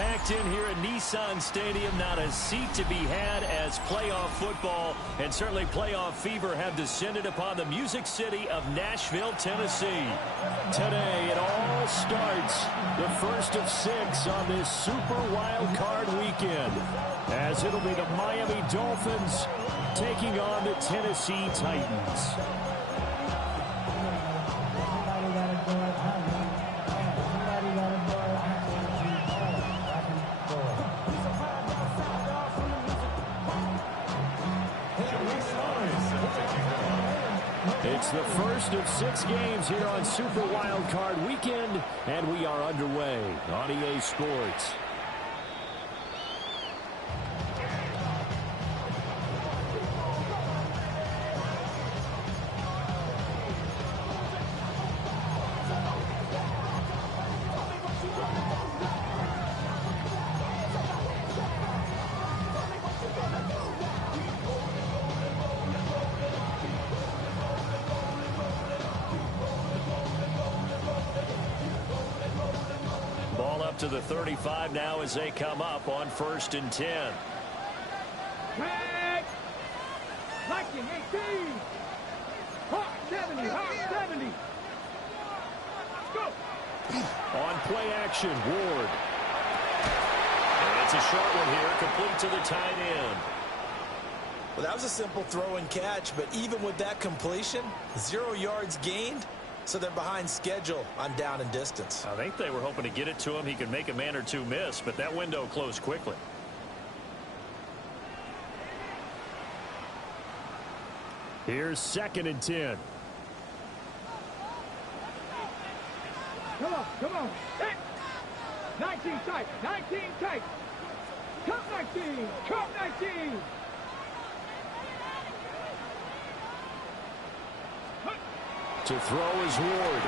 packed in here at Nissan Stadium. Not a seat to be had as playoff football and certainly playoff fever have descended upon the Music City of Nashville, Tennessee. Today it all starts, the first of 6 on this Super Wild Card weekend, as it'll be the Miami Dolphins taking on the Tennessee Titans. It's the first of 6 games here on Super Wild Card weekend, and we are underway on EA Sports. To the 35 now as they come up on 1st and 10. Back. Liking 18. Hawk 70. Hawk 70. Let's go. On play action, Ward. And it's a short one here, complete to the tight end. Well, that was a simple throw and catch, but even with that completion, 0 yards gained. So they're behind schedule on down and distance. I think they were hoping to get it to him. He could make a man or two miss, but that window closed quickly. Here's 2nd and 10. Come on, come on. Hey. 19 tight, 19 tight. Count 19, count 19. To throw is Ward.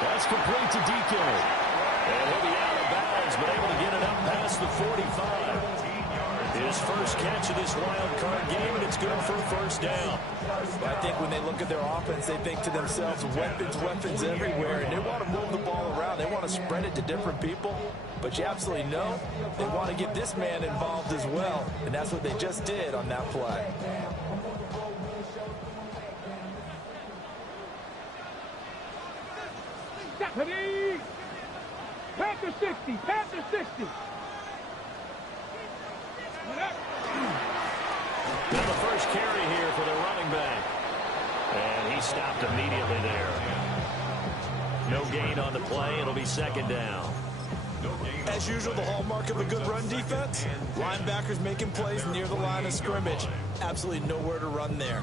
That's complete to DK. And he'll be out of bounds, but able to get it up past the 45. His first catch of this wild card game, and it's good for a first down. I think when they look at their offense, they think to themselves, weapons, weapons everywhere, and they want to move the ball around. They want to spread it to different people, but you absolutely know they want to get this man involved as well, and that's what they just did on that play. Panther 60, Panther 60. Now the first carry here for the running back. And he stopped immediately there. No gain on the play. It'll be 2nd down. As usual, the hallmark of a good run defense, linebackers making plays near the line of scrimmage. Absolutely nowhere to run there.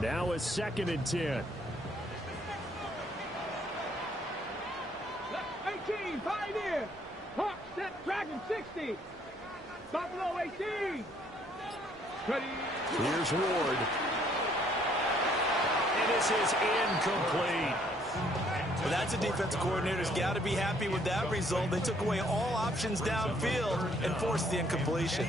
Now a 2nd and 10. 18, Pioneer. Hawk set, Dragon 60. Buffalo 18. Ready. Here's Ward. And this is incomplete. Well, that's a defense coordinator's got to be happy with that result. They took away all options downfield and forced the incompletion.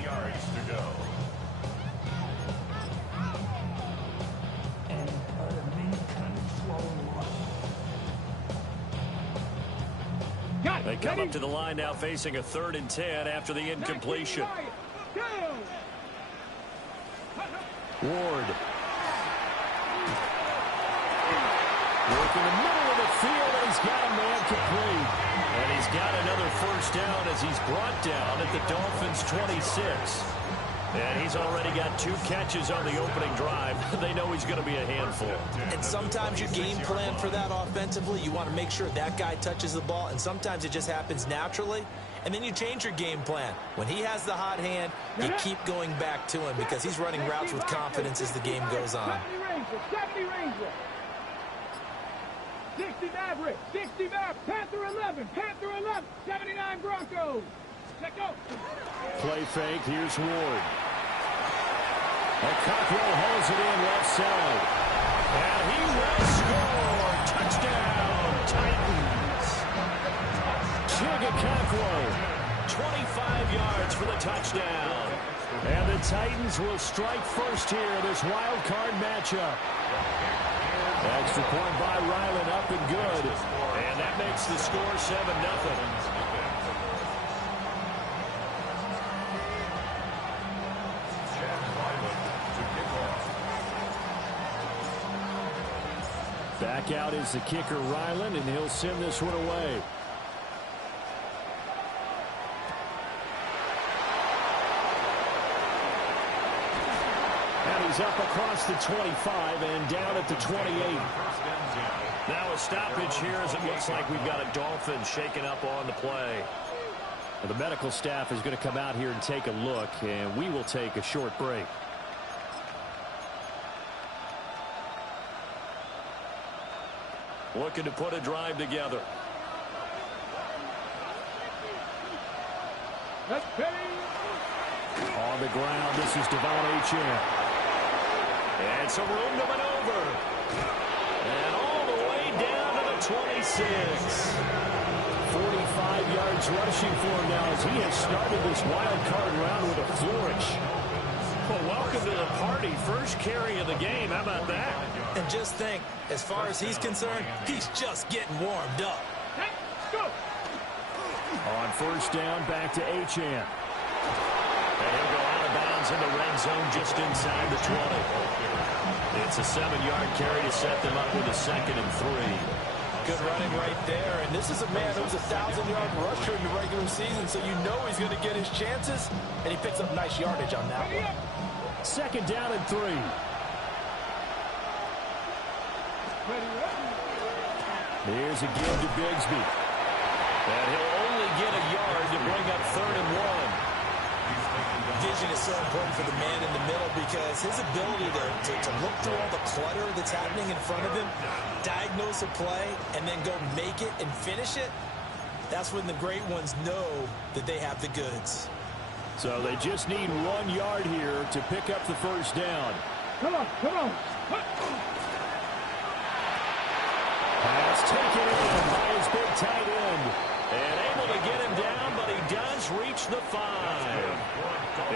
They come up to the line now facing a 3rd and 10 after the incompletion. Ward. Working the middle of the field, and he's got a man complete. And he's got another first down as he's brought down at the Dolphins' 26. And he's already got 2 catches on the opening drive. They know he's going to be a handful. And sometimes you game plan for that offensively. You want to make sure that guy touches the ball, and sometimes it just happens naturally. And then you change your game plan. When he has the hot hand, you keep going back to him because he's running routes with confidence as the game goes on. 70 Ranger. 60 Maverick. 60 Maverick. Panther 11. Panther 11. 79 Broncos. Let go. Play fake. Here's Ward. And Cockrell holds it in left side. And he will score. Touchdown, Titans. Chigga Cockrell. 25 yards for the touchdown. And the Titans will strike first here in this wild card matchup. Extra point by Ryland, up and good. And that makes the score 7-0. Back out is the kicker, Ryland, and he'll send this one away. And he's up across the 25 and down at the 28. Now a stoppage here as it looks like we've got a Dolphin shaken up on the play. Well, the medical staff is going to come out here and take a look, and we will take a short break. Looking to put a drive together. On the ground, this is Devon Achane. And some room to maneuver. And all the way down to the 26. 45 yards rushing for him now as he has started this wild card round with a flourish. Well, welcome to the party. First carry of the game. How about that? And just think, as far as he's concerned, he's just getting warmed up. On first down, back to Achane. And he'll go out of bounds in the red zone just inside the 20. It's a 7-yard carry to set them up with a 2nd and 3. Good running right there. And this is a man who's a 1,000-yard rusher in the regular season, so you know he's going to get his chances. And he picks up nice yardage on that one. 2nd down and 3. Here's a give to Bigsby. And he'll only get a yard to bring up 3rd and 1. Vision is so important for the man in the middle because his ability to look through all the clutter that's happening in front of him, diagnose a play, and then go make it and finish it, that's when the great ones know that they have the goods. So they just need 1 yard here to pick up the first down. Come on, come on. Pass taken in by his big tight end. And able to get him down, but he does reach the 5.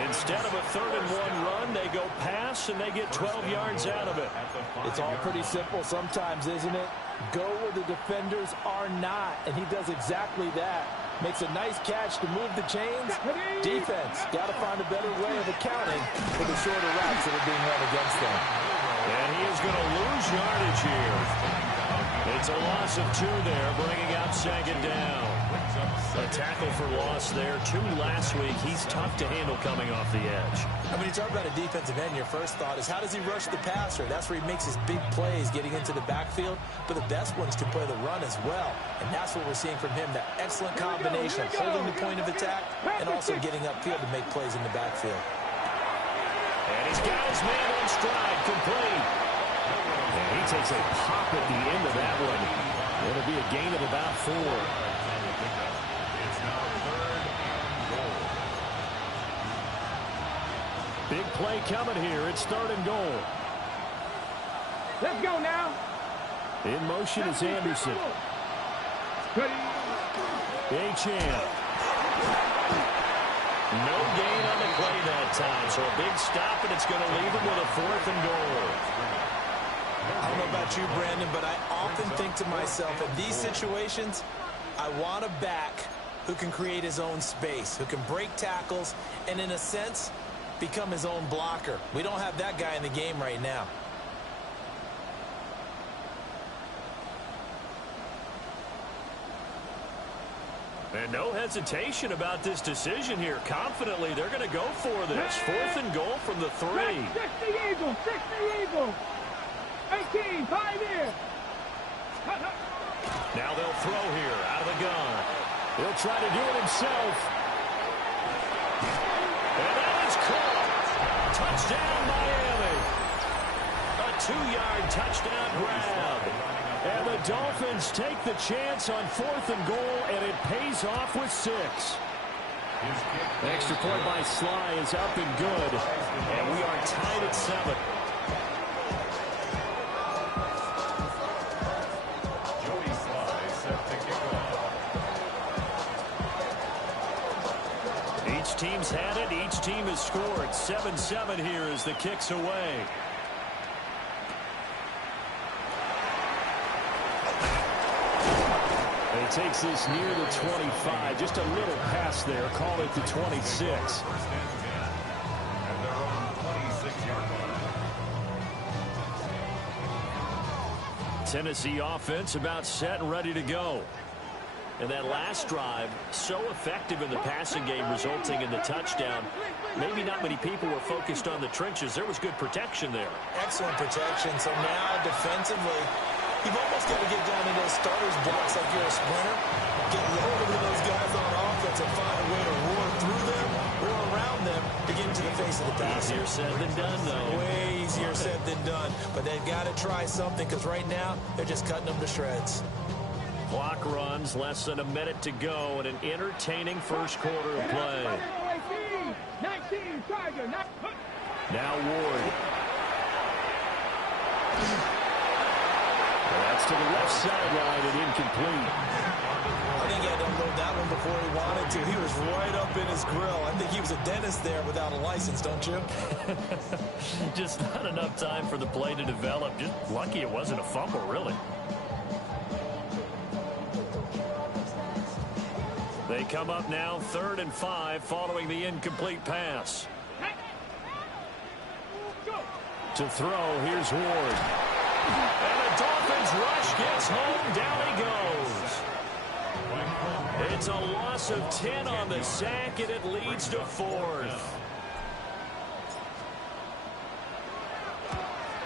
Instead of a 3rd and 1 run, they go pass, and they get 12 yards out of it. It's all pretty simple sometimes, isn't it? Go where the defenders are not, and he does exactly that. Makes a nice catch to move the chains. Defense, got to find a better way of accounting for the shorter routes that are being run against them. And he is going to lose yardage here. It's a loss of 2 there, bringing up 2nd down. A tackle for loss there. 2 last week. He's tough to handle coming off the edge. I mean, you talk about a defensive end, your first thought is how does he rush the passer? That's where he makes his big plays getting into the backfield. But the best ones can play the run as well. And that's what we're seeing from him, that excellent combination of holding the point of attack and also getting upfield to make plays in the backfield. And he's got his man on stride, complete. And he takes a pop at the end of that one. It'll be a gain of about 4. Big play coming here. It's 3rd and goal. Let's go now. In motion is Anderson. Achane. No gain on the play that time. So a big stop, and it's going to leave him with a 4th and goal. I don't know about you, Brandon, but I often think to myself, in these situations, I want a back who can create his own space, who can break tackles, and in a sense, become his own blocker. We don't have that guy in the game right now. And no hesitation about this decision here. Confidently, they're going to go for this. 4th and goal from the 3. 60 Eagles, 60 Eagles. 18, 5 here. Now they'll throw here out of the gun. He'll try to do it himself. And that is caught. Touchdown, Miami. A 2-yard touchdown grab. And the Dolphins take the chance on 4th and goal, and it pays off with 6. Extra point by Sly is up and good. And we are tied at 7. Each team's had it. Each team has scored. 7-7 here as the kick's away. takes this near the 25. Just a little pass there. Call it the 26. Tennessee offense about set and ready to go. And that last drive, so effective in the passing game, resulting in the touchdown. Maybe not many people were focused on the trenches. There was good protection there. Excellent protection. So now defensively, you've almost got to get down into those starters blocks like you're a sprinter. Get lower to those guys on offense and find a way to roar through them or around them to get into the face of the passer. Easier said than done, though. Way easier said than done. But they've got to try something because right now they're just cutting them to shreds. Clock runs, less than a minute to go, and an entertaining first quarter of play. Now Ward. That's to the left sideline and incomplete. I think he had to unload that one before he wanted to. He was right up in his grill. I think he was a dentist there without a license, don't you? Just not enough time for the play to develop. Just lucky it wasn't a fumble, really. They come up now 3rd and 5 following the incomplete pass. To throw, here's Ward. And the Dolphins rush gets home. Down he goes. It's a loss of 10 on the sack, and it leads to 4th.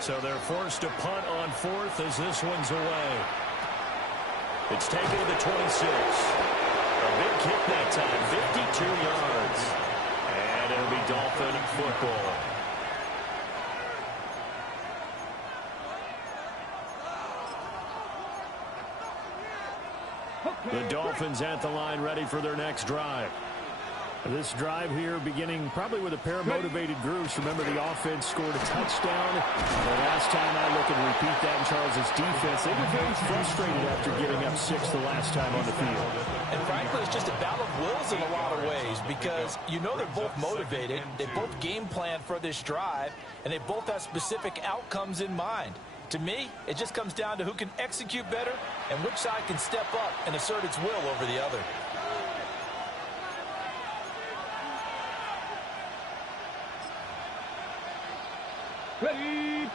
So they're forced to punt on 4th as this one's away. It's taken to the 26. A big kick that time, 52 yards. And it'll be Dolphin football. The Dolphins at the line ready for their next drive. This drive here beginning probably with a pair of motivated groups. Remember, the offense scored a touchdown. The last time I look and repeat that in Charles's defense, they were very frustrated after giving up 6 the last time on the field. And frankly, it's just a battle of wills in a lot of ways because you know they're both motivated. They both game plan for this drive, and they both have specific outcomes in mind. To me, it just comes down to who can execute better and which side can step up and assert its will over the other.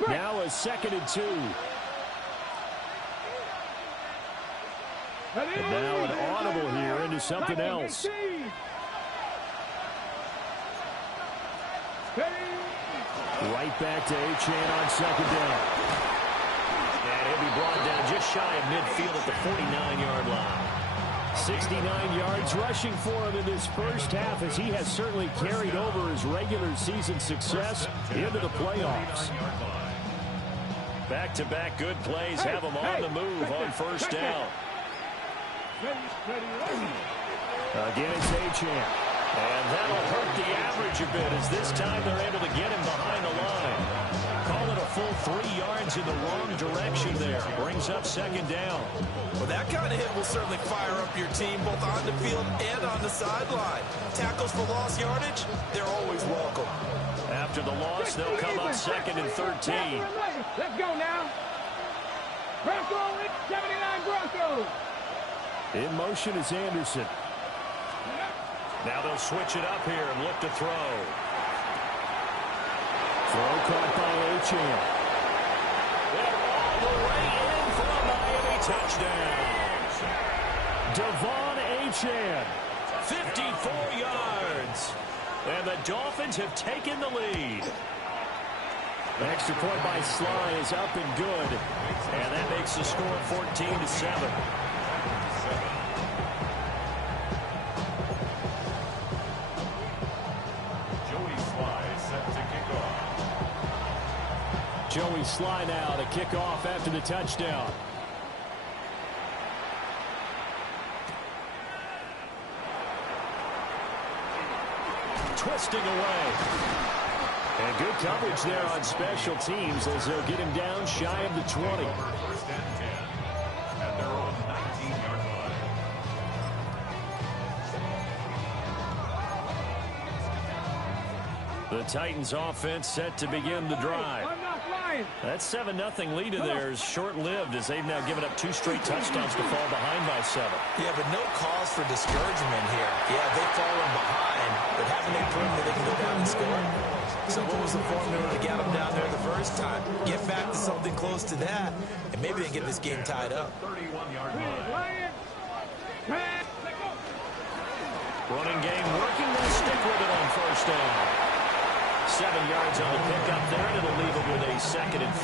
Now a 2nd and 2. And now an audible here into something else. Right back to Achane on 2nd down. And he'll be brought down just shy of midfield at the 49-yard line. 69 yards rushing for him in this first half as he has certainly carried over his regular season success into the playoffs. Back-to-back good plays have him on the move on 1st down. Again, it's Achane. And that'll hurt the average a bit as this time they're able to get him behind the line. Call it a full 3 yards in the wrong direction there. Brings up 2nd down. Well, that kind of hit will certainly fire up your team both on the field and on the sideline. Tackles for lost yardage, they're always welcome. After the loss, they'll come up 2nd and 13. Let's go now. Broncos, 79 Broncos. In motion is Anderson. Now they'll switch it up here and look to throw. Throw caught by Achane. And all the way in for a Miami touchdown. Devon Achane, 54 yards. And the Dolphins have taken the lead. An extra point by Sly is up and good. And that makes the score 14-7. Joey Sly now to kick off after the touchdown. Twisting away. And good coverage there on special teams as they'll get him down shy of the 20. First and 10 at their own 19-yard line. The Titans offense set to begin the drive. I'm not flying. Giants. That 7-0 lead of theirs short-lived as they've now given up 2 straight touchdowns to fall behind by 7. Yeah, but no cause for discouragement here. Yeah, they've fallen behind, but haven't they proven that they can go down and score? So what was the formula to get them down there the first time? Get back to something close to that, and maybe they get this game tied up. 31-yard line. Running game working. They'll stick with it on first down. 7 yards on the pickup there, and it'll leave them with a 2nd and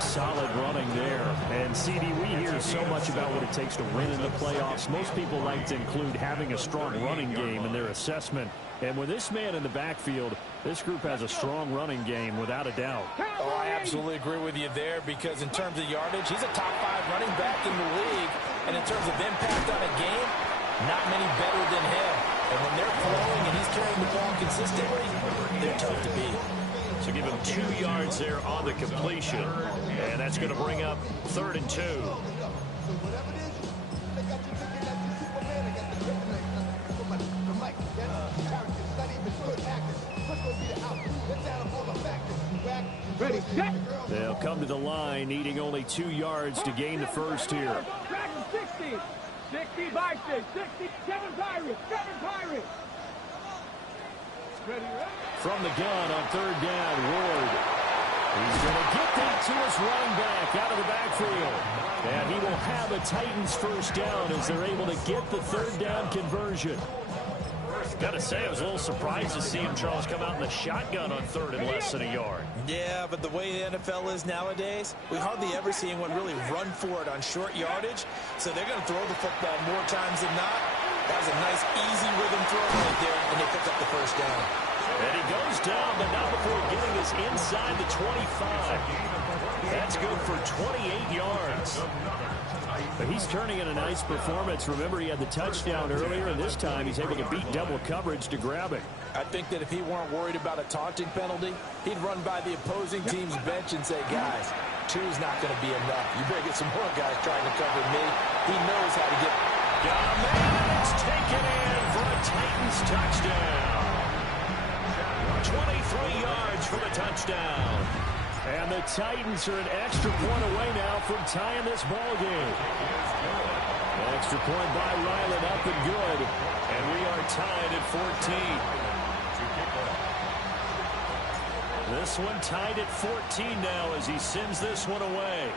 3. Solid running there. And, CD, we hear so much about what it takes to win in the playoffs. Most people like to include having a strong running game in their assessment. And with this man in the backfield, this group has a strong running game without a doubt. Oh, I absolutely agree with you there because in terms of yardage, he's a top 5 running back in the league. And in terms of impact on a game, not many better than him. And when they're flowing and he's carrying the ball consistently, they're tough to beat. So give him 2 yards there on the completion. And that's going to bring up 3rd and 2. Ready, set. They'll come to the line, needing only 2 yards to gain the first here. Back to 60. 60 Vikings. 67 Pirates. 7 Pirates. Ready, ready. From the gun on 3rd down, Ward. He's going to get that to his running back out of the backfield. And he will have a Titans first down as they're able to get the 3rd down conversion. Got to say, I was a little surprised to see him, Charles, come out in the shotgun on 3rd and less than a yard. Yeah, but the way the NFL is nowadays, we hardly ever see anyone really run for it on short yardage. So they're going to throw the football more times than not. That was a nice, easy rhythm throw right there, and they pick up the first down. And he goes down, but not before getting us inside the 25. That's good for 28 yards. But he's turning in a nice performance. Remember, he had the touchdown earlier, and this time he's able to beat double coverage to grab it. I think that if he weren't worried about a taunting penalty, he'd run by the opposing team's bench and say, guys, 2's not going to be enough. You better get some more guys trying to cover me. He knows how to get... Got a man. It's taken in for a Titans touchdown. 23 yards for the touchdown. And the Titans are an extra point away now from tying this ball game. Extra point by Ryland up and good. And we are tied at 14. This one tied at 14 now as he sends this one away.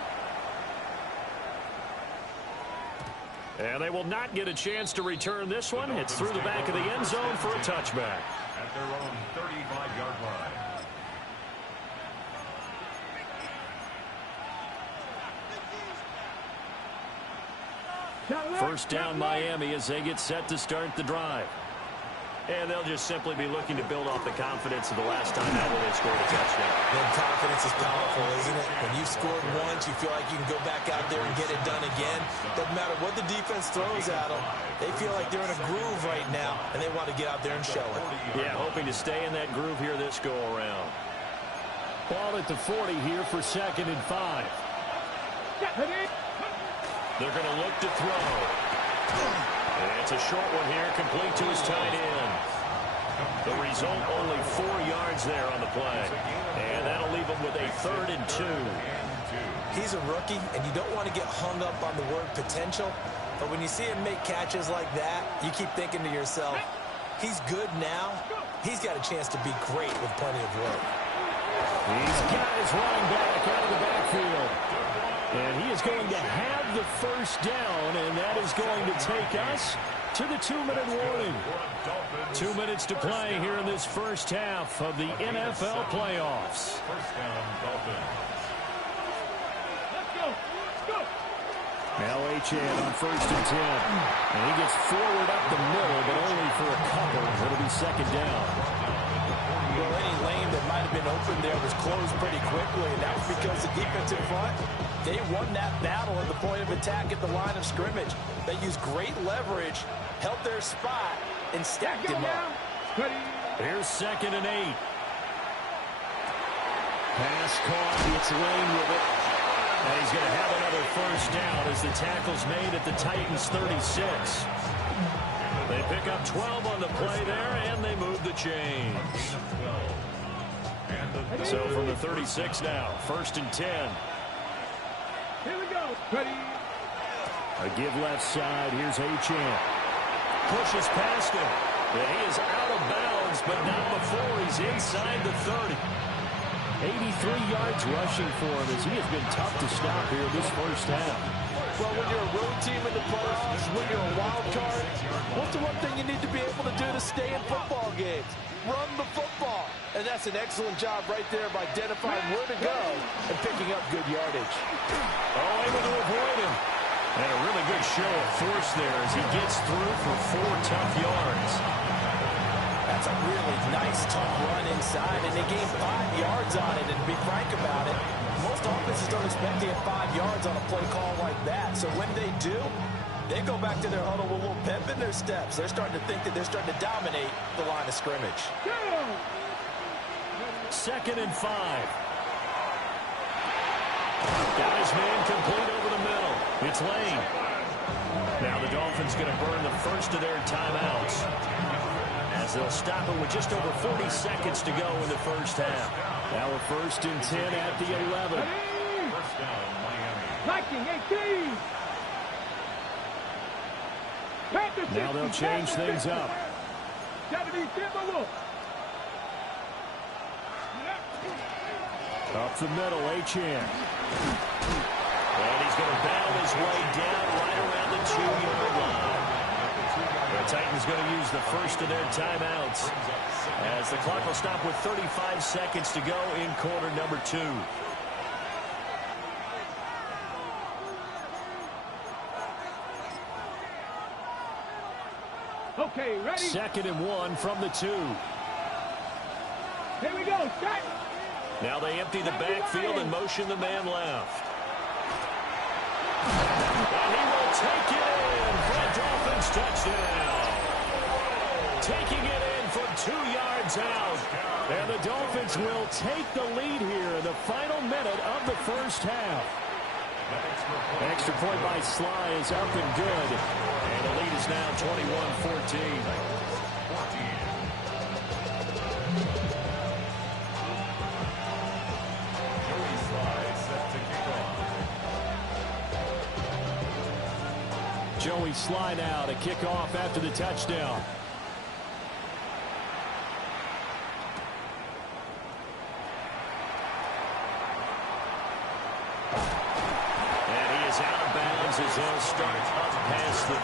And they will not get a chance to return this one. It's through the back of the end zone for a touchback. At their own 35-yard line. First down Miami as they get set to start the drive. And they'll just simply be looking to build off the confidence of the last time out where they scored a touchdown. And confidence is powerful, isn't it? When you've scored once, you feel like you can go back out there and get it done again. Doesn't matter what the defense throws at them. They feel like they're in a groove right now, and they want to get out there and show it. Yeah, hoping to stay in that groove here this go-around. Ball at the 40 here for 2nd and 5. They're going to look to throw. And it's a short one here, complete to his tight end. The result, only 4 yards there on the play. And that'll leave him with a 3rd and 2. He's a rookie, and you don't want to get hung up on the word potential. But when you see him make catches like that, you keep thinking to yourself, he's good now. He's got a chance to be great with plenty of work. He's got his running back out of the backfield. And he is going to have the first down, and that is going to take us to the 2-minute warning. 2 minutes to play here in this first half of the NFL playoffs. First down, Dolphins. Now Achane on 1st and 10. And he gets forward up the middle, but only for a couple. It'll be 2nd down. Well, any lane that might have been open there was closed pretty quickly, and that was because the defense in front, they won that battle at the point of attack at the line of scrimmage. They used great leverage, held their spot, and stacked him up. Here's 2nd and 8. Pass caught, gets Lane with it. And he's going to have another first down as the tackle's made at the Titans 36. They pick up 12 on the play there, and they move the chains. So from the 36 now, 1st and 10. Here we go. Ready. A give left side. Here's Achane. Pushes past him. And he is out of bounds, but not before he's inside the 30. 83 yards rushing for him as he has been tough to stop here this first half. Well, when you're a road team in the playoffs, when you're a wild card, what's the one thing you need to be able to do to stay in football games? Run the football. And that's an excellent job right there by identifying where to go and picking up good yardage. Oh, able to avoid him. And a really good show of force there as he gets through for 4 tough yards. That's a really nice, tough run inside, and they gained 5 yards on it. And to be frank about it, most offenses don't expect to get 5 yards on a play call like that. So when they do, they go back to their huddle with a little pep in their steps. They're starting to think that they're starting to dominate the line of scrimmage. 2nd and 5. Got his man complete over the middle. It's Lane. Now the Dolphins going to burn the first of their timeouts, as they'll stop it with just over 40 seconds to go in the first half. Now a 1st and 10 at the 11. First down, Miami. Viking 18. Panthers 60. Now they'll change things up. 70 look. Up the middle, Achane. And he's going to battle his way down right around the 2-yard line. The Titans going to use the first of their timeouts, as the clock will stop with 35 seconds to go in quarter number 2. Okay, ready? 2nd and 1 from the 2. Here we go. Shot. Now they empty the backfield and motion the man left. And he will take it in for a Dolphins touchdown. Taking it in from 2 yards out. And the Dolphins will take the lead here in the final minute of the first half. Extra point by Sly is up and good. And the lead is now 21-14. Joey Sly now to kick off after the touchdown. And he is out of bounds as he'll start up past the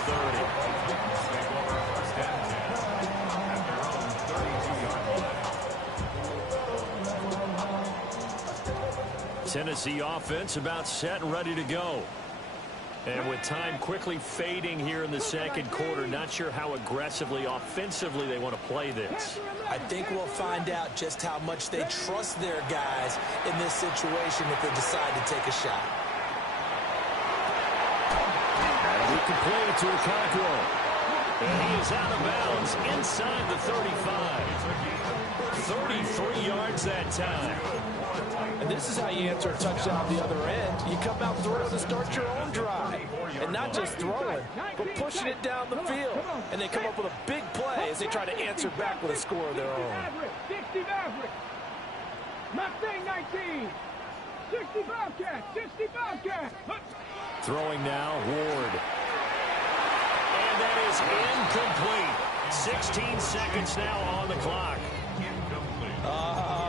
30. Tennessee offense about set and ready to go. And with time quickly fading here in the second quarter, not sure how aggressively, offensively they want to play this. I think we'll find out just how much they trust their guys in this situation if they decide to take a shot. And we can play to Okonkwo. And he is out of bounds inside the 35. 33 yards that time. And this is how you answer a touchdown the other end. You come out throwing to start your own drive. And not just throwing, but pushing it down the field. And they come up with a big play as they try to answer back with a score of their own. 60 Maverick. Mustang 19. 60 Bobcat. 60 Bobcat. Throwing now, Ward. And that is incomplete. 16 seconds now on the clock.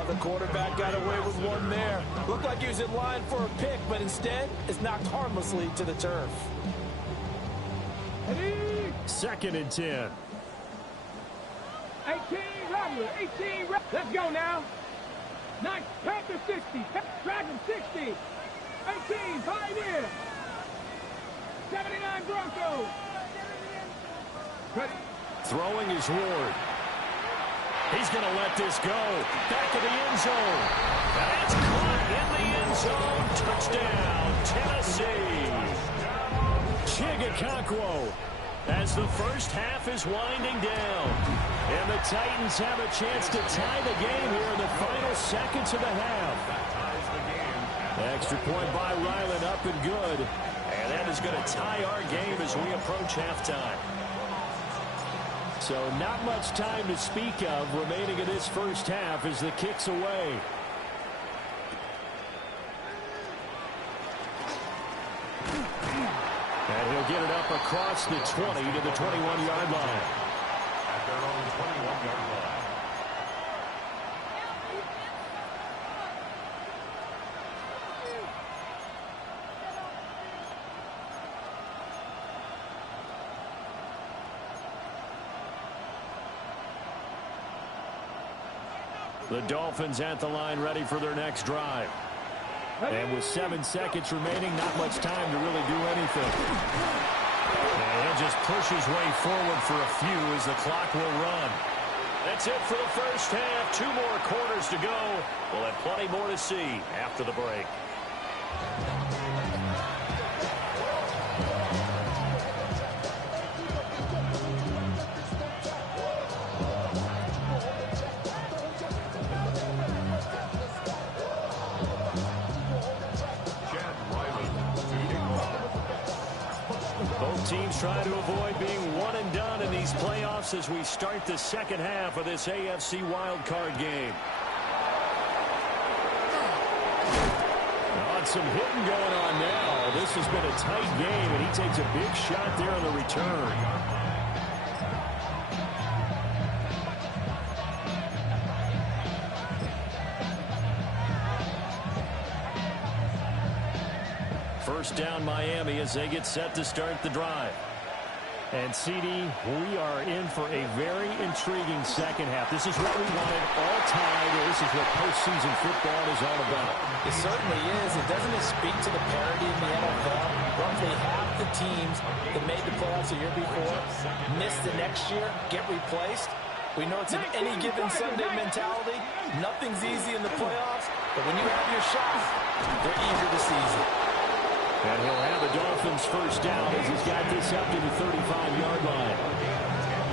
The quarterback got away with one there. Looked like he was in line for a pick, but instead is knocked harmlessly to the turf. 2nd and 10. 18 Robert. 18. Let's go now. 9 Panther 60. Dragon 60. 18 Pioneer. 79 Broncos. Ready. Throwing is Ward. He's going to let this go. Back of the end zone. That's caught in the end zone. Touchdown, Tennessee. Okonkwo as the first half is winding down. And the Titans have a chance to tie the game here in the final seconds of the half. Extra point by Ryland, up and good. And that is going to tie our game as we approach halftime. So not much time to speak of remaining in this first half as the kick's away. And he'll get it up across the 20 to the 21-yard line. At their own 21-yard line. The Dolphins at the line ready for their next drive. And with 7 seconds remaining, not much time to really do anything. And he'll just push his way forward for a few as the clock will run. That's it for the first half. 2 more quarters to go. We'll have plenty more to see after the break. Teams try to avoid being one and done in these playoffs as we start the second half of this AFC wildcard game. Some hitting going on now. This has been a tight game, and he takes a big shot there on the return. First down Miami as they get set to start the drive. And CD, we are in for a very intriguing second half. This is what we wanted all time. This is what postseason football is all about. It certainly is. And doesn't it speak to the parity in the NFL? Roughly half the teams that made the playoffs the year before miss the next year, get replaced. We know it's an any given Sunday mentality. Nothing's easy in the playoffs, but when you have your shot, they're eager to seize it. And he'll have the Dolphins first down as he's got this up to the 35-yard line.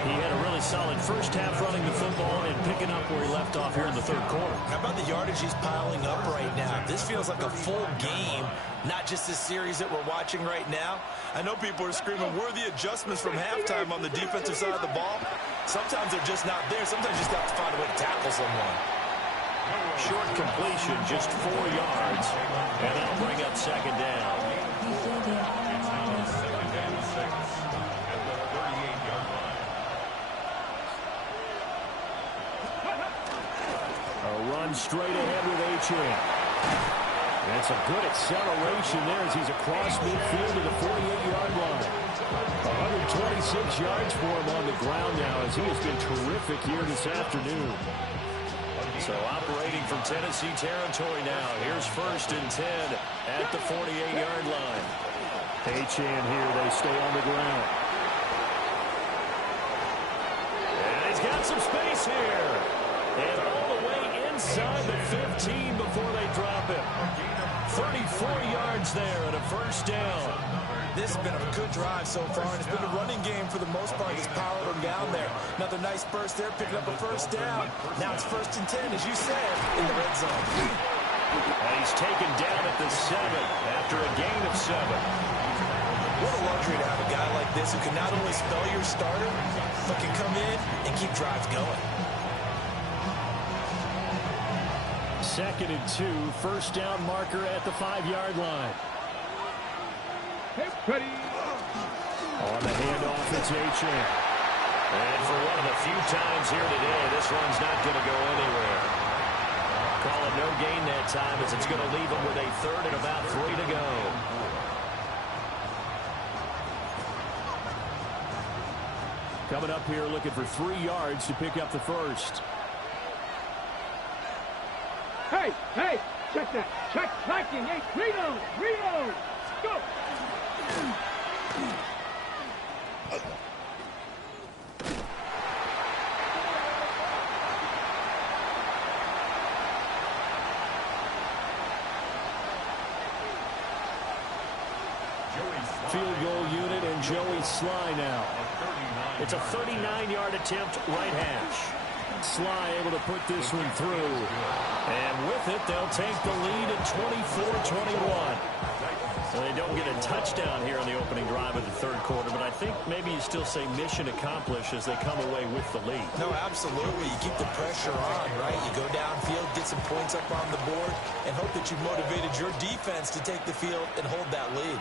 He had a really solid first half running the football and picking up where he left off here in the third quarter. How about the yardage he's piling up right now? This feels like a full game, not just this series that we're watching right now. I know people are screaming, worthy adjustments from halftime on the defensive side of the ball. Sometimes they're just not there. Sometimes you just have to find a way to tackle someone. Short completion, just 4 yards, and that'll bring up second down. A run straight ahead with H.A. That's a good acceleration there as he's across midfield to the 48-yard line. 126 yards for him on the ground now as he has been terrific here this afternoon. So operating from Tennessee territory now. Here's first and 10 at the 48-yard line. H.A. here, they stay on the ground. And he's got some space here. And all the way inside the 15 before they drop him. 34 yards there and a first down. This has been a good drive so far, and it's been a running game for the most part. He's powered him down there. Another nice burst there, picking up a first down. Now it's first and 10, as you said, in the red zone. And he's taken down at the 7 after a gain of 7. What a luxury to have a guy like this who can not only spell your starter, but can come in and keep drives going. Second and 2, first down marker at the 5-yard line. Ready. On the handoff, it's H.A. And for one of the few times here today, this run's not going to go anywhere. Call it no gain that time as it's going to leave him with a third and about 3 to go. Coming up here looking for 3 yards to pick up the first. Hey, check that. Check tracking. Hey, reload. Go. Field goal unit and Joey Sly now. It's a 39-yard attempt right hash. Sly able to put this one through. And with it, they'll take the lead at 24-21. So they don't get a touchdown here on the opening drive of the third quarter, but I think maybe you still say mission accomplished as they come away with the lead. No, absolutely. You keep the pressure on, right? You go downfield, get some points up on the board, and hope that you've motivated your defense to take the field and hold that lead.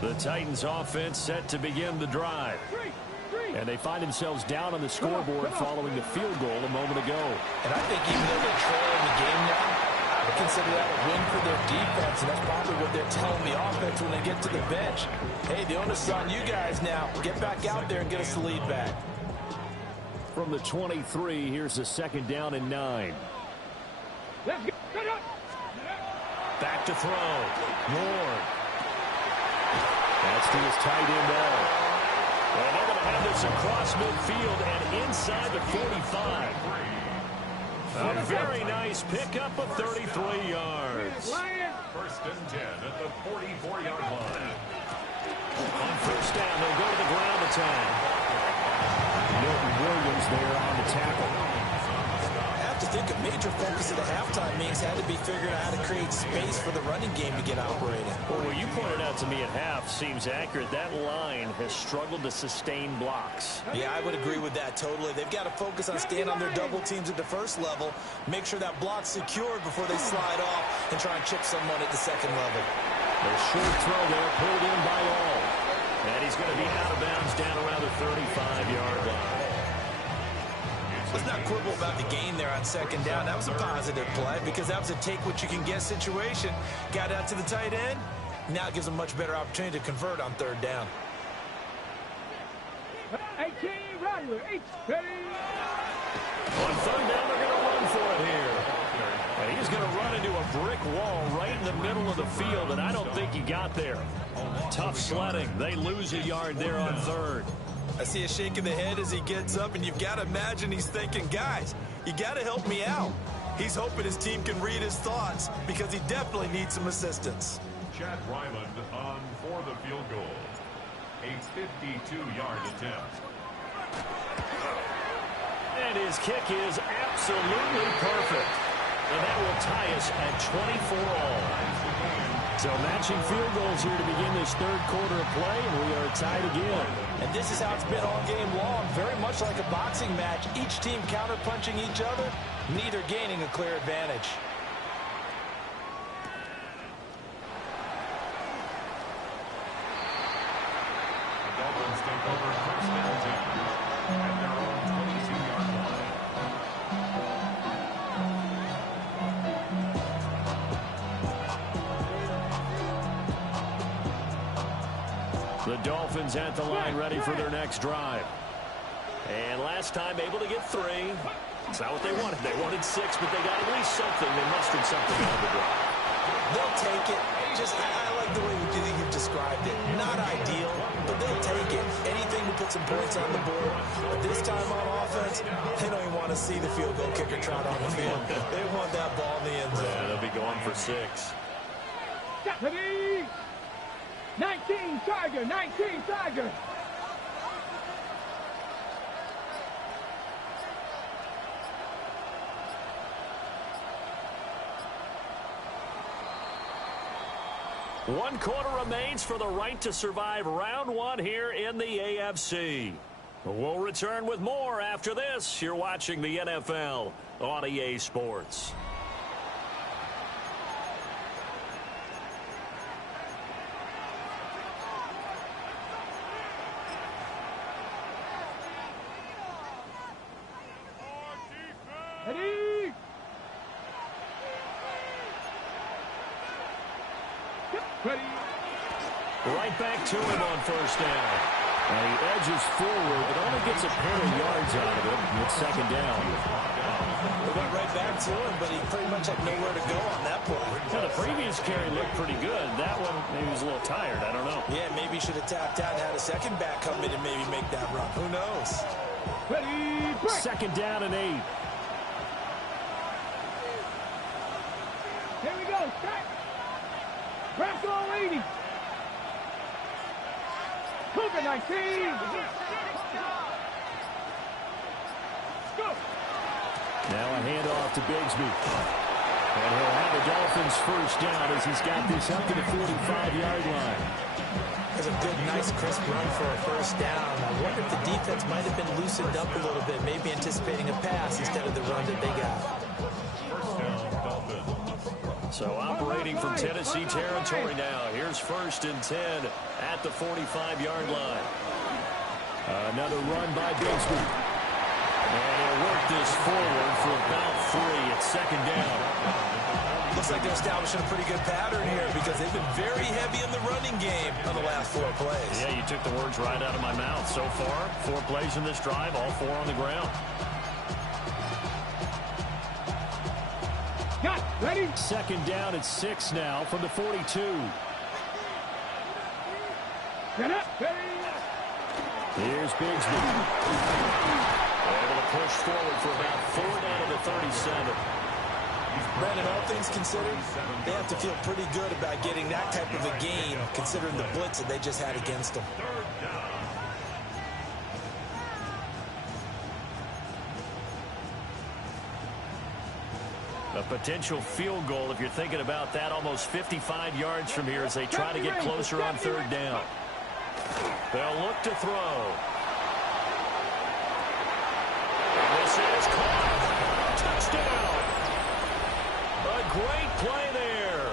The Titans offense set to begin the drive. And they find themselves down on the scoreboard following the field goal a moment ago. And I think even though they're trailing the game now, I would consider that a win for their defense, and that's probably what they're telling the offense when they get to the bench. Hey, the onus is on you guys now. Get back out there and get us the lead back. From the 23, here's the second down and 9. Let's go. Back to throw. Ward. That's to his tight end L. And they're going to have this across midfield and inside the 45. A very nice pickup of 33 yards. First and 10 at the 44-yard line. On first down, they'll go to the ground attack. Milton Williams there on the tackle. I have to think a major focus of the halftime meetings had to be figuring out how to create space for the running game to get operating. Well, what you pointed out to me at half seems accurate. That line has struggled to sustain blocks. Yeah, I would agree with that totally. They've got to focus on staying on their double teams at the first level, make sure that block's secured before they slide off and try and chip someone at the second level. A short throw there, pulled in by all. And he's going to be out of bounds down around the 35-yard line. Let's not quibble about the gain there on second down. That was a positive play because that was a take-what-you-can-get situation. Got out to the tight end. Now it gives them a much better opportunity to convert on third down. 18, Rattler, 8, ready. On third down, they're going to run for it here. And he's going to run into a brick wall right in the middle of the field, and I don't think he got there. Tough sledding. They lose a yard there on third. I see a shake of the head as he gets up, and you've got to imagine he's thinking, guys, you got to help me out. He's hoping his team can read his thoughts because he definitely needs some assistance. Chad Ryland on for the field goal. A 52-yard attempt. And his kick is absolutely perfect. And that will tie us at 24 all. So matching field goals here to begin this third quarter of play, and we are tied again. And this is how it's been all game long, very much like a boxing match. Each team counter-punching each other, neither gaining a clear advantage. The Dolphins take over first and 10 at their own 22-yard line. The Dolphins at the line ready for their next drive. And last time able to get 3. It's not what they wanted. They wanted 6, but they got at least something. They mustered something out of the drive. They'll take it. I like the way you've described it. Not ideal, but they'll take it. Anything to put some points on the board. But this time on offense, they don't even want to see the field goal kicker trot on the field. They want that ball in the end zone. Yeah, they'll be going for 6. Ready. 19, Tiger, 19, Tiger. One quarter remains for the right to survive round 1 here in the AFC. We'll return with more after this. You're watching the NFL on EA Sports. Ready. Ready. Right back to him on first down. And he edges forward, but only gets a pair of yards out of it with second down. We went right back to him, but he pretty much had nowhere to go on that play. Well, the previous carry looked pretty good. That one, maybe he was a little tired. I don't know. Yeah, maybe he should have tapped out and had a second back come in and maybe make that run. Who knows? Ready. Break. Second down and 8. Press all 80. Cougar 19. Go. Now a handoff to Bigsby. And he'll have the Dolphins first down as he's got this up to the 45-yard line. That's a good, nice, crisp run for a first down. I wonder if the defense might have been loosened up a little bit, maybe anticipating a pass instead of the run that they got. First down, Dolphins. So operating from Tennessee territory now. Here's 1st and 10 at the 45-yard line. Another run by Bigsby. And he'll work this forward for about 3 at 2nd down. Looks like they're establishing a pretty good pattern here because they've been very heavy in the running game on the last 4 plays. Yeah, you took the words right out of my mouth. So far, 4 plays in this drive, all 4 on the ground. Got ready. 2nd down at 6 now from the 42. Get up. Here's Bigsby. Able to push forward for about 4 down to the 37. Brandon, all things considered, they have to feel pretty good about getting that type of a gain, considering the blitz that they just had against them. A potential field goal, if you're thinking about that, almost 55 yards from here as they try to get closer on 3rd down. They'll look to throw. And this is caught. Touchdown. A great play there.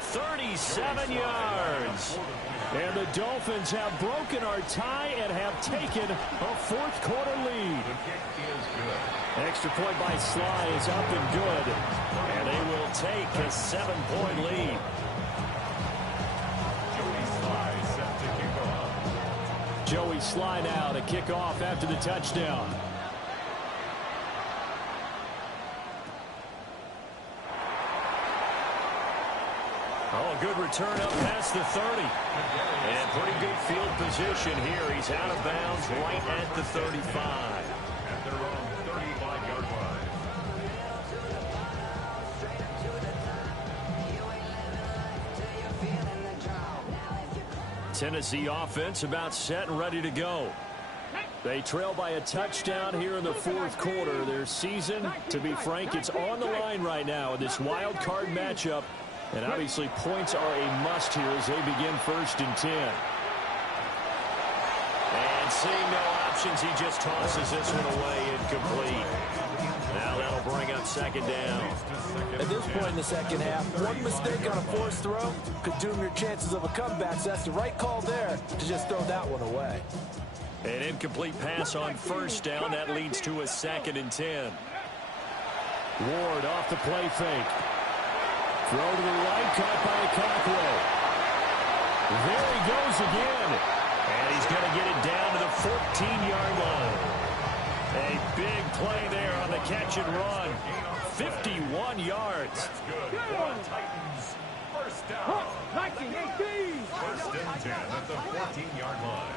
37 yards. And the Dolphins have broken our tie and have taken a 4th quarter lead. Extra point by Sly is up and good. And they will take a 7-point lead. Joey Sly now to kick off after the touchdown. Oh, good return up past the 30. And pretty good field position here. He's out of bounds right at the 35. At their own 35-yard line. Tennessee offense about set and ready to go. They trail by a touchdown here in the 4th quarter. Their season, to be frank, it's on the line right now in this wild card matchup. And obviously points are a must here as they begin 1st and 10. And seeing no options, he just tosses this one away incomplete. Now that'll bring up 2nd down. At this point in the 2nd half, one mistake on a forced throw could doom your chances of a comeback. So that's the right call there to just throw that one away. An incomplete pass on 1st down. That leads to a 2nd and 10. Ward off the play fake. Throw to the right, caught by Cockrell. There he goes again. And he's going to get it down to the 14-yard line. A big play there on the catch and run. 51 yards. That's good. Titans, first down. 19-18. 1st and 10 at the 14-yard line.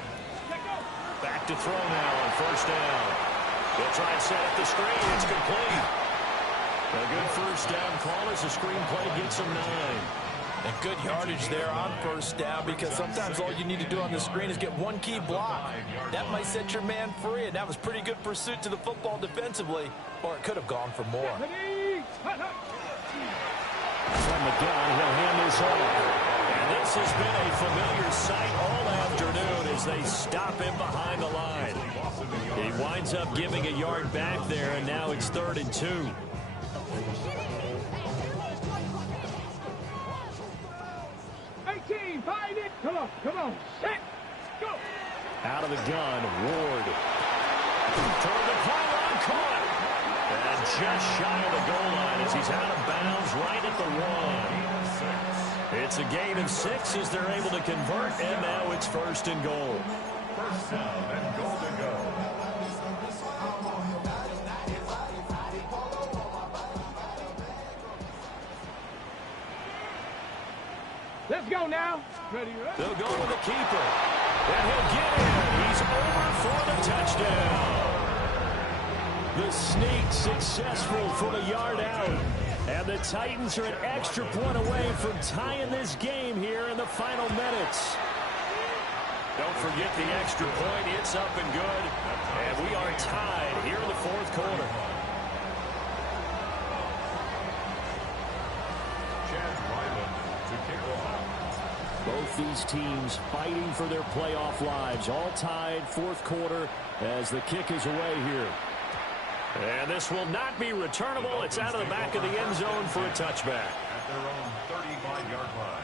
Back to throw now on 1st down. They'll try and set up the screen. It's complete. A good 1st down call as the screenplay gets him 9. And good yardage there on 1st down because sometimes all you need to do on the screen is get one key block. That might set your man free, and that was pretty good pursuit to the football defensively, or it could have gone for more. From the gun, he'll hand this off. And this has been a familiar sight all afternoon as they stop him behind the line. He winds up giving a yard back there, and now it's 3rd and 2. Come on, set, go. Out of the gun, Ward. Toward the pylon, caught. And just shy of the goal line as he's out of bounds right at the 1. It's a gain of 6 as they're able to convert, and now it's 1st and goal. First down and goal to go. Let's go now. Ready, right? They'll go with the keeper. And he'll get in. He's over for the touchdown. The sneak successful from a yard out. And the Titans are an extra point away from tying this game here in the final minutes. Don't forget the extra point. It's up and good. And we are tied here in the fourth quarter. Both these teams fighting for their playoff lives. All tied, fourth quarter, as the kick is away here. And this will not be returnable. It's out of the back of the end zone for a touchback. At their own 35-yard line.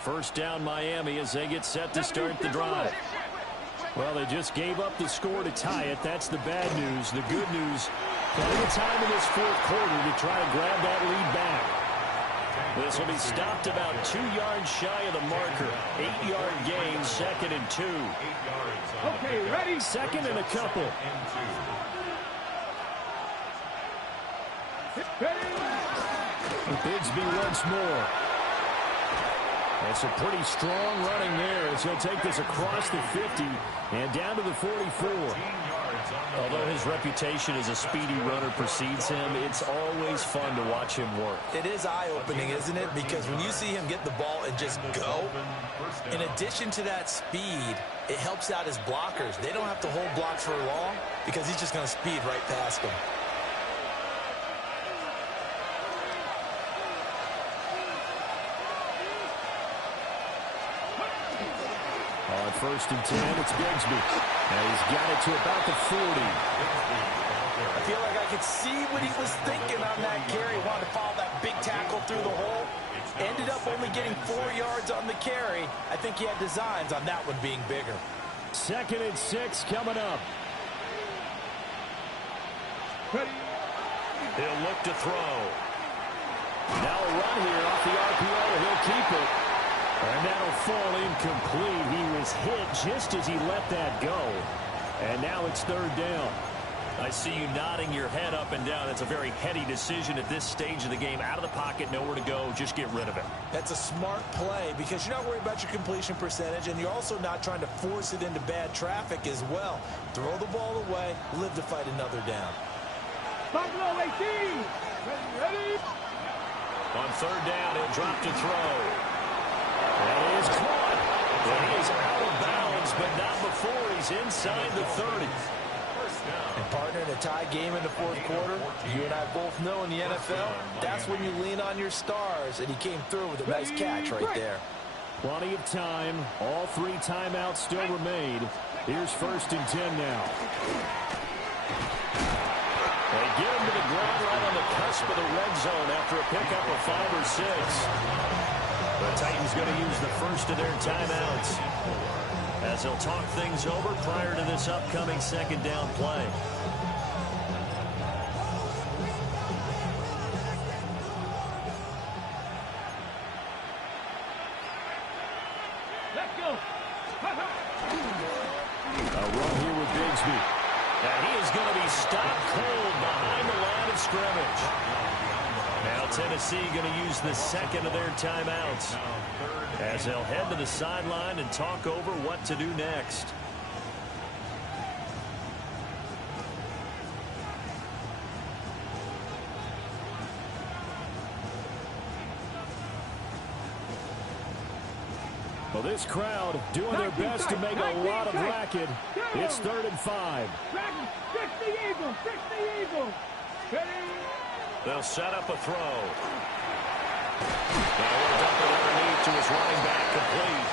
First down Miami as they get set to start the drive. Well, they just gave up the score to tie it. That's the bad news. The good news, plenty of time in this fourth quarter to try to grab that lead back. This will be stopped about 2 yards shy of the marker. 8-yard gain, 2nd and 2. Okay, ready? 2nd and a couple. Bigsby once more. That's a pretty strong running there as he'll take this across the 50 and down to the 44. Although his reputation as a speedy runner precedes him, it's always fun to watch him work. It is eye-opening, isn't it? Because when you see him get the ball and just go, in addition to that speed, it helps out his blockers. They don't have to hold blocks for long because he's just going to speed right past them. On 1st and 10, it's Bigsby. And he's got it to about the 40. I feel like I could see what he was thinking on that carry. Wanted to follow that big tackle through the hole. Ended up only getting 4 yards on the carry. I think he had designs on that one being bigger. 2nd and 6 coming up. He'll look to throw. Now a run here off the RPO. He'll keep it. And that'll fall incomplete. He was hit just as he let that go. And now it's 3rd down. I see you nodding your head up and down. It's a very heady decision at this stage of the game. Out of the pocket, nowhere to go. Just get rid of it. That's a smart play because you're not worried about your completion percentage, and you're also not trying to force it into bad traffic as well. Throw the ball away, live to fight another down. Buffalo 18. Ready? On 3rd down, he'll drop to throw. And he is caught. And he is out of bounds, but not before he's inside the 30. And partner, in a tie game in the fourth quarter, you and I both know in the NFL, that's when you lean on your stars, and he came through with a nice catch right there. Plenty of time. All 3 timeouts still remain. Here's 1st and 10 now. They get him to the ground right on the cusp of the red zone after a pickup of 5 or 6. The Titans going to use the first of their timeouts as they'll talk things over prior to this upcoming 2nd down play. Let's go. A run here with Bigsby. And he is going to be stopped cold behind the line of scrimmage. Now Tennessee going to use the 2nd of their timeouts as they'll head to the sideline and talk over what to do next. Well, this crowd doing their best to make a lot of racket. It's 3rd and 5. Dragon, 60 Eagles, 60 Eagles. Ready? They'll set up a throw. Now we're dumping underneath to his running back complete.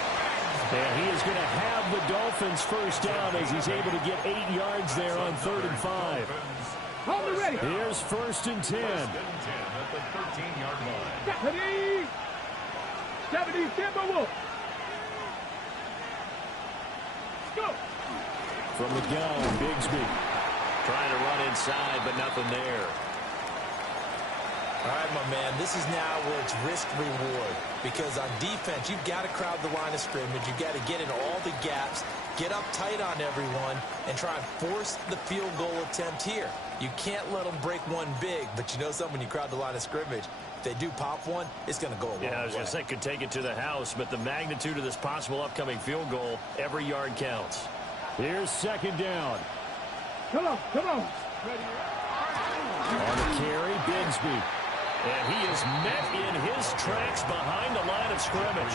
And he is going to have the Dolphins first down as he's able to get 8 yards there on 3rd and 5. Hold it ready. Here's 1st and 10. At the 13-yard line. Ready? 70 Timberwolves. Go. From the gun, Bigsby. Trying to run inside, but nothing there. All right, my man, this is now where it's risk-reward. Because on defense, you've got to crowd the line of scrimmage. You've got to get in all the gaps, get up tight on everyone, and try and force the field goal attempt here. You can't let them break one big, but you know something, when you crowd the line of scrimmage, If they do pop one, it's going to go a long way. Yeah, I was going to say, could take it to the house, but the magnitude of this possible upcoming field goal, every yard counts. Here's second down. Come on, come on. On the carry, Bigsby. And he is met in his tracks behind the line of scrimmage.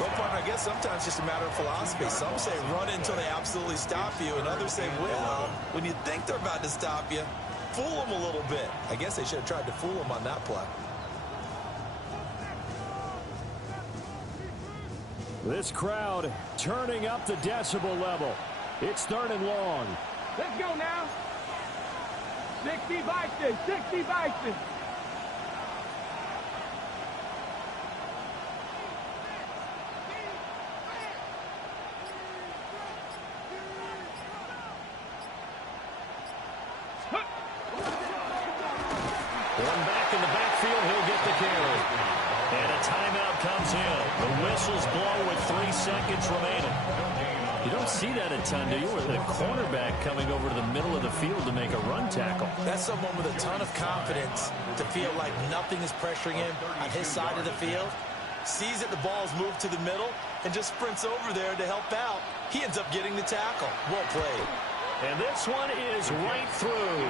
Well, partner, I guess sometimes it's just a matter of philosophy. Some say run until they absolutely stop you, and others say, well, when you think they're about to stop you, fool them a little bit. I guess they should have tried to fool them on that play. This crowd turning up the decibel level. It's third and long. Let's go now. 60 Bison, 60 Bison. One back in the backfield, he'll get the carry. And a timeout comes in. The whistles blow with 3 seconds remaining. You don't see that a ton, do you? With a cornerback coming over to the middle of the field to make a run tackle. That's someone with a ton of confidence to feel like nothing is pressuring him on his side of the field. Sees that the ball's moved to the middle and just sprints over there to help out. He ends up getting the tackle. Well played. And this one is right through.